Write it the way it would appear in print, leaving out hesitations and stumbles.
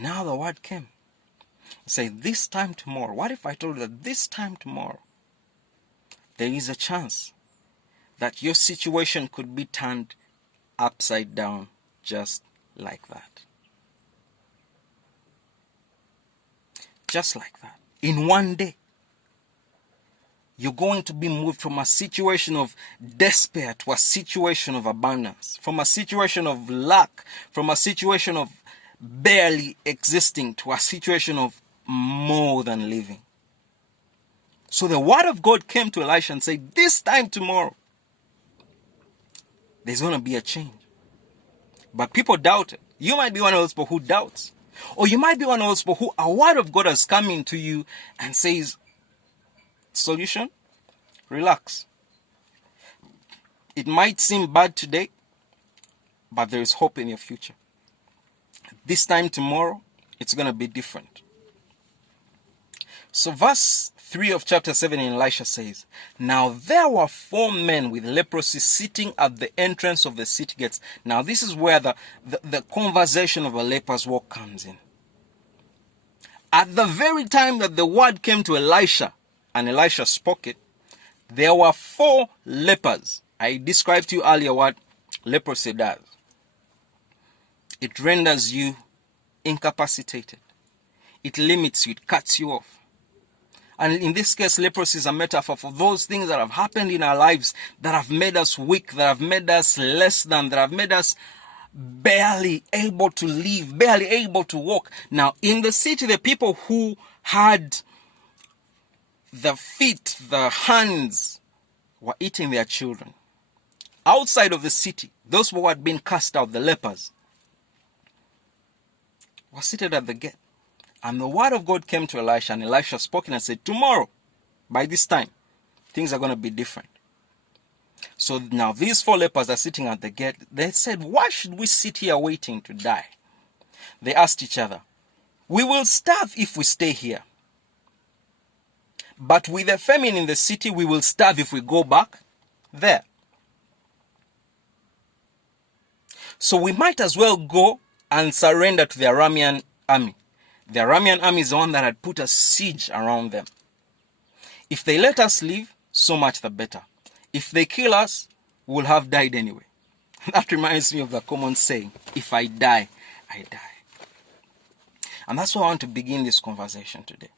And now the word came. Say, this time tomorrow. What if I told you that this time tomorrow, there is a chance that your situation could be turned upside down just like that? Just like that. In one day, you're going to be moved from a situation of despair to a situation of abundance, from a situation of lack, from a situation of barely existing to a situation of more than living. So the word of God came to Elisha and said, this time tomorrow, there's going to be a change. But people doubt it. You might be one of those people who doubts. Or you might be one of those people who a word of God has come into you and says, solution, relax. It might seem bad today, but there is hope in your future. This time tomorrow, it's going to be different. So verse 3 of chapter 7 in Elisha says, now there were 4 men with leprosy sitting at the entrance of the city gates. Now this is where the conversation of a leper's walk comes in. At the very time that the word came to Elisha, and Elisha spoke it, there were 4 lepers. I described to you earlier what leprosy does. It renders you incapacitated. It limits you, it cuts you off. And in this case, leprosy is a metaphor for those things that have happened in our lives that have made us weak, that have made us less than, that have made us barely able to live, barely able to walk. Now, in the city, the people who had the feet, the hands, were eating their children. Outside of the city, those who had been cast out, the lepers, were seated at the gate. And the word of God came to Elisha, and Elisha spoke and said, tomorrow, by this time, things are going to be different. So now these 4 lepers are sitting at the gate. They said, why should we sit here waiting to die? They asked each other, we will starve if we stay here. But with a famine in the city, we will starve if we go back there. So we might as well go and surrender to the Aramean army. The Aramean army is the one that had put a siege around them. If they let us leave, so much the better. If they kill us, we'll have died anyway. That reminds me of the common saying, if I die, I die. And that's why I want to begin this conversation today.